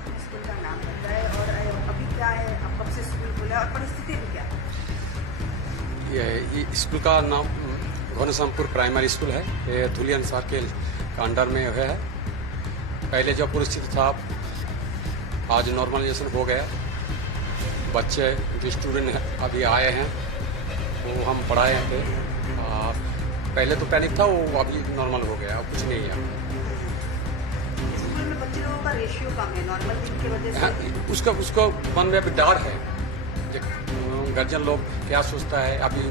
अपने स्कूल का नाम बताएं और अभी क्या है, अब कब से स्कूल खुला है और परिस्थिति भी क्या है? ये स्कूल का नाम घनश्यामपुर प्राइमरी स्कूल है। ये धुलियन सर्किल का अंडर में है। पहले जो परिस्थिति था आज नॉर्मलाइजेशन हो गया। बच्चे जो स्टूडेंट अभी आए हैं वो हम पढ़ाए थे। पहले तो पैनिक था, वो अभी नॉर्मल हो गया, अब कुछ नहीं है। स्कूल में बच्चे लोगों का रेशियो कम है नॉर्मल दिन की वजह से। उसको मन में अभी डर है। गार्जियन लोग क्या सोचता है, अभी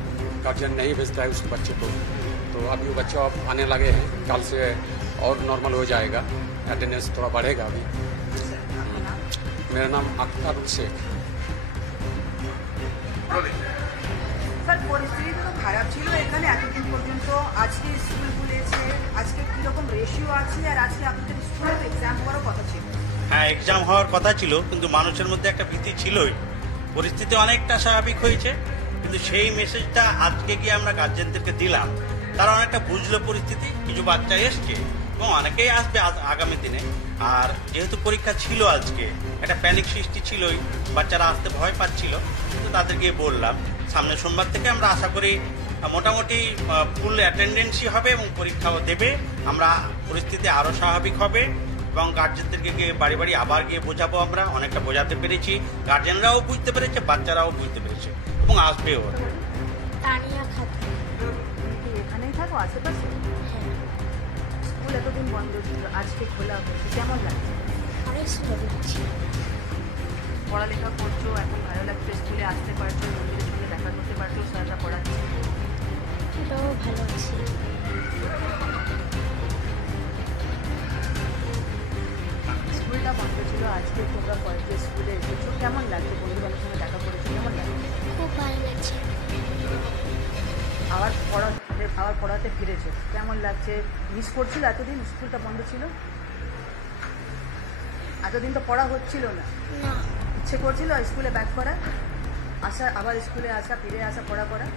गार्जियन नहीं भेजता है उस बच्चे को, तो अभी वो बच्चे अब आने लगे हैं। कल से और नॉर्मल हो जाएगा, अटेंडेंस थोड़ा बढ़ेगा अभी। मेरा नाम अख्तर शेख। স্যার পরিস্থিতি তো খারাপ ছিল এখানে এতদিন পর্যন্ত। আজকে স্কুল খুলেছে, আজকে কীরকম রেশিও আছে আর আজকে আপনাদের স্কুলে এক্সাম হওয়ারও কথা ছিল? হ্যাঁ, এক্সাম হওয়ার কথা ছিল, কিন্তু মানুষের মধ্যে একটা ভীতি ছিলই। পরিস্থিতি অনেকটা স্বাভাবিক হয়েছে, কিন্তু সেই মেসেজটা আজকে গিয়ে আমরা গার্জেনদেরকে দিলাম। তারা অনেকটা বুঝলো পরিস্থিতি, কিছু বাচ্চা এসছে এবং অনেকেই আসবে আগামী দিনে। আর যেহেতু পরীক্ষা ছিল আজকে, একটা প্যানিক সৃষ্টি ছিলই, বাচ্চারা আসতে ভয় পাচ্ছিল, কিন্তু তাদেরকে বললাম সামনের সোমবার থেকে আমরা আশা করি মোটামুটি ফুল অ্যাটেন্ডেন্সই হবে এবং পরীক্ষাও দেবে। আমরা পরিস্থিতি আরও স্বাভাবিক হবে এবং গার্জেনদেরকে গিয়ে বাড়ি বাড়ি আবার গিয়ে বোঝাবো। আমরা অনেকটা বোঝাতে পেরেছি, গার্জেনরাও বুঝতে পেরেছে, বাচ্চারাও বুঝতে পেরেছে এবং আসবেও। তানিয়া খাতুন। তুমি এখানেই থাকো আশেপাশে? হ্যাঁ। স্কুল এতদিন বন্ধ ছিল, আজকে খোলা হয়েছে, কেমন লাগছে? অনেক সুন্দর লাগছে। পড়ালেখা করছো, এখন ভালো লাগছে, স্কুলে আসতে পারছো, বন্ধুদের সঙ্গে দেখা করতে পারছো, স্যাররা পড়াচ্ছে? এটাও ভালো আছে। স্কুলটা বন্ধ ছিল, আজকে তোমরা কলেজে স্কুলে এসেছো, কেমন লাগছে? বন্ধু বান্ধবের সঙ্গে দেখা করেছো, কেমন লাগছে? খুব ভালো লাগছে। আবার পড়াতে ফিরেছো, কেমন লাগছে? মিস করছিল এতদিন স্কুলটা বন্ধ ছিল? এতদিন তো পড়া হচ্ছিল না, না। ইচ্ছে করছিল স্কুলে ব্যাক করা, আসা, আবার স্কুলে আসা, ফিরে আসা, পড়া করা?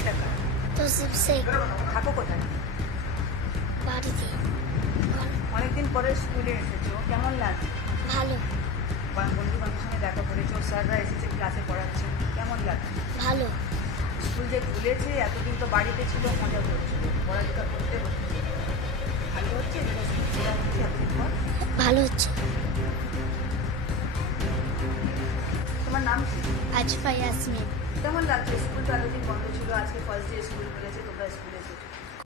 এটা তো শেখ থাকো কোথায়? বাড়িতে। অনেকদিন পরে স্কুলে এসেছো, কেমন লাগছে? ভালো। বন্ধু বান্ধবের সঙ্গে দেখা করেছো, স্যাররা এসেছে ক্লাসে পড়াচ্ছে, কেমন লাগছে? ভালো। স্কুল যে খুলেছে, এতদিন তো বাড়িতে ছিল, মজা করছিল, পড়ালেখা করতে হচ্ছে, ভালো হচ্ছে? যেটা স্কুল খোলা হচ্ছে এতদিন পর ভালো হচ্ছে। তোমার নাম কি? আজফা ইয়াসমিন। কেমন লাগছে? স্কুল তো এতদিন বন্ধ ছিল, আজকে ফার্স্ট ডে স্কুল খুলেছে, তোমরা স্কুলে এসেছো,